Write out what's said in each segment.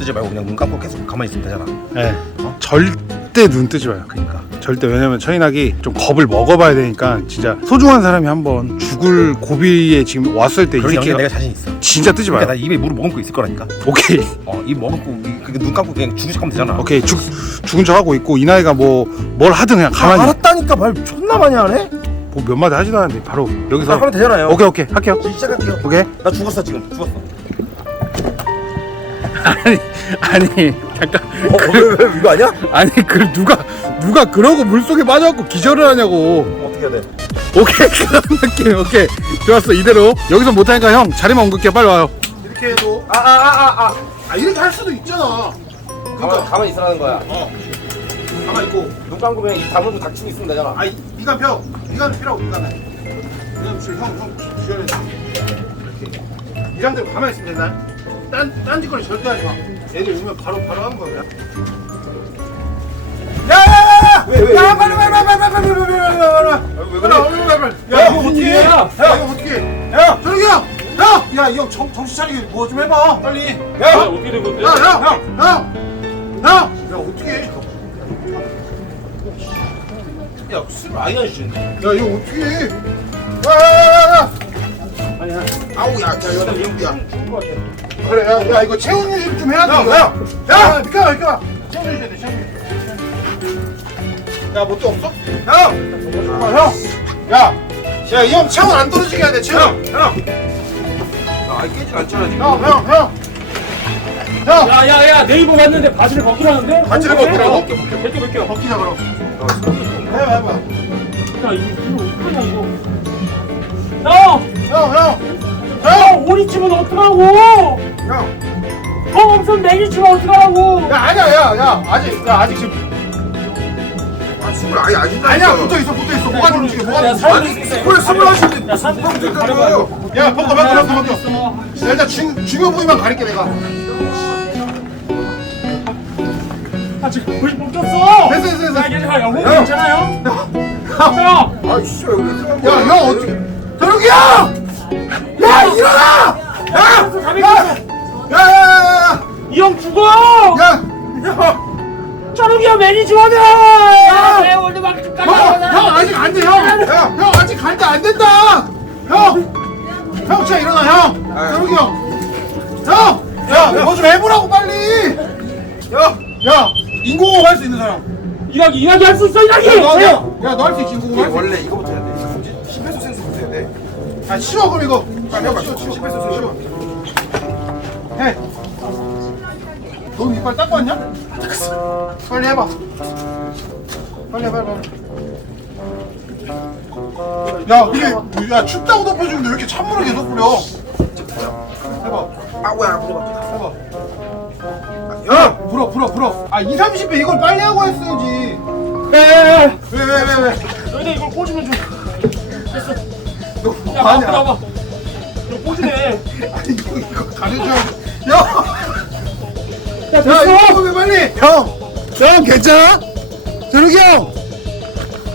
뜨지 말고 그냥 눈 감고 계속 가만히 있으면 되잖아. 네. 절대 눈 뜨지 마요. 그러니까. 절대 왜냐면 천인학이 좀 겁을 먹어봐야 되니까 진짜 소중한 사람이 한번 죽을 고비에 지금 왔을 때 이 그러니까 새끼가 내가 자신 있어. 진짜 뜨지 그러니까 마요. 나 입에 물을 머금고 있을 거라니까. 오케이 어, 입 머금고 이- 그눈 감고 그냥 죽은 척하면 되잖아. 오케이 죽 죽은 척 하고 있고 이 나이가 뭐 뭘 하든 그냥 가만히 알았다니까 말 존나 많이 하네. 뭐몇 마디 하지도 않는데 바로 나 여기서 하면 되잖아요. 오케이 오케이 할게요. 시작할게요. 오케이 나 죽었어 지금. 죽었어. 아니 아니 잠깐 어, 왜, 왜 이거 아니야? 아니 그 누가 누가 그러고 물 속에 빠져갖고 기절을 하냐고. 어떻게 해야 돼? 오케이 그런 느낌 오케이 좋았어 이대로 여기서 못하니까 형 자리만 옮길게 빨리 와요. 이렇게 해도 아 아 아 아. 아 이렇게 할 수도 있잖아. 가만 가만히 있으라는 거야. 어 가만 있고. 눈 감고 그냥 입 다물고 닥치고 있으면 되잖아. 아이 이간 펴 이간은 필요하고 이간은 이간 지금 형형 지혈해 이 상태로 가만히 있으면 된다 딴, 딴 짓거리 절대 하지 마 애들 오면 바로 바로 하는 거야 야야야야 왜, 왜, 야 왜, 빨리 빨리 빨리 빨리 빨리 빨리 빨리 빨리 빨리 왜 그래? 빨리 빨리 빨리 야 이거 어떻게 해? 야 이거 어떻게 해? 야 저기 형 야 야이 형 정신 차리게 뭐 좀 해봐 빨리 야! 어떻게 된 건데? 야야야 야 야 야 어떻게 해? 야, 술 많이 마시는데. 야 이거 어떻게 해? 야야야야 아우, 야, 야, 이거 야. 그래 야, 야 이거 체온 유지 좀 해야 돼 야, 이거. 야, 야 비켜봐 비켜봐 체온 유지 돼 체온 유지 야 뭐 또 없어? 형! 잠깐만 형야 야 이 형 체온 안 떨어지게 해야 돼 체온 형! 형! 아, 깨질 않잖아, 지금. 형 형 형 형! 야 야 야 네이버 봤는데 바지를 벗기라는데? 바지를 벗기라고? 벗겨 벗겨 벗기자 그럼 해봐 해봐 야 이 야 오리 치면 어떡하라고 형! 어 엄청 내기 치면 어떡하라고 야 아니야 야 야 아직 야 아직 지금 아, 술을 아예 안 준다. 아니야 붙어 있어 붙어 있어 뭐가 좀 움직여 뭐가 야좀 사람 움직여 스물 하시는데 야 사람들 형 가려고 가려봐요. 야 벗겨 벗겨 벗겨 벗겨 야, 일단 중, 중요 부위만 가릴게 내가 아 지금 거의 벗겼어 됐어 됐어 됐어 야 얘들아 영웅 형. 괜찮아요? 야 아, 씨, 왜 그래? 야, 형 어떻게? 저녁이 형! 야, 일어나! 야! 가만히 야! 있어 야, 야, 이 형 죽어 야, 야! 저놈이야 매니지먼이야 내 오늘 막 형, 형 아직 안 돼, 형! 야, 형 아직 갈 때 안 된다! 형! 형, 진짜 일어나, 형! 저녁이 형! 형! 야, 뭐 좀 해보라고, 빨리! 야! 야! 인공호흡 할 수 있는 사람! 이야기 이야기 할 수 있어 이야기 야, 너, 야, 야, 너 할 수 있지, 인공호흡 이게 할수 있지? 원래 이거부터 해야 돼. 뭐지? 심폐소 센스부터 해야 돼. 아, 쉬워, 그럼 이거! 빨리 해봐. 쉬워, 쉬워, 심폐소 센스. 쉬워. 해! 너 이빨 닦고 왔냐? 빨리 해봐. 빨리 해, 빨리 빨리. 야, 근데 야 춥다고 덮여주는데 왜 이렇게 찬물을 계속 뿌려? 해봐, 아우야, 물어봐. 해봐. 형! 불어, 불어, 불어. 아, 2, 30배 이걸 빨리 하고 했어야지. 왜, 왜, 왜, 왜? 너희들 이걸 꽂으면 좀너 야, 뭐 하냐? 나와, 나와. 이 아니, 이거, 이거 가려줘야 돼. 야! 야, 야, 됐어. 이거 왜 빨리? 형! 형, 괜찮아? 저녁이 형!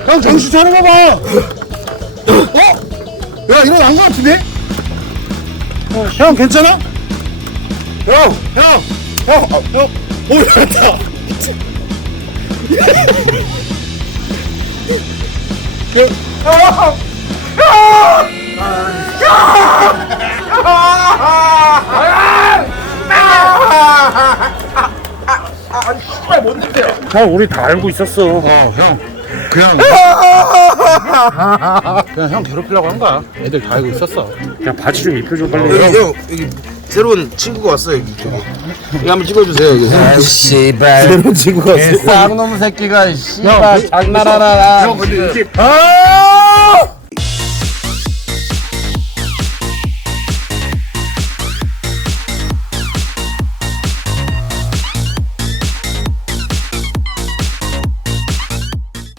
형, 정신 차려봐 봐! 어? 야, 일어난 거 같은데? 형, 괜찮아? 형! 형! 형! 어, 형! 오, 일어났다! 형, 우리 다 알고 있었어. 어, 형. 그냥. 그냥 형 괴롭히려고 한 거야. 애들 다 알고 있었어. 야, 바지 좀 입혀줘, 빨리. 여기, 형, 여기 새로운 친구가 왔어요, 여기. 여기 한번 찍어주세요, 여기. 씨발 새로운 친구가 왔어요. 쌍놈 새끼가 씨발 장난하나 형, 근데 이렇게. 아!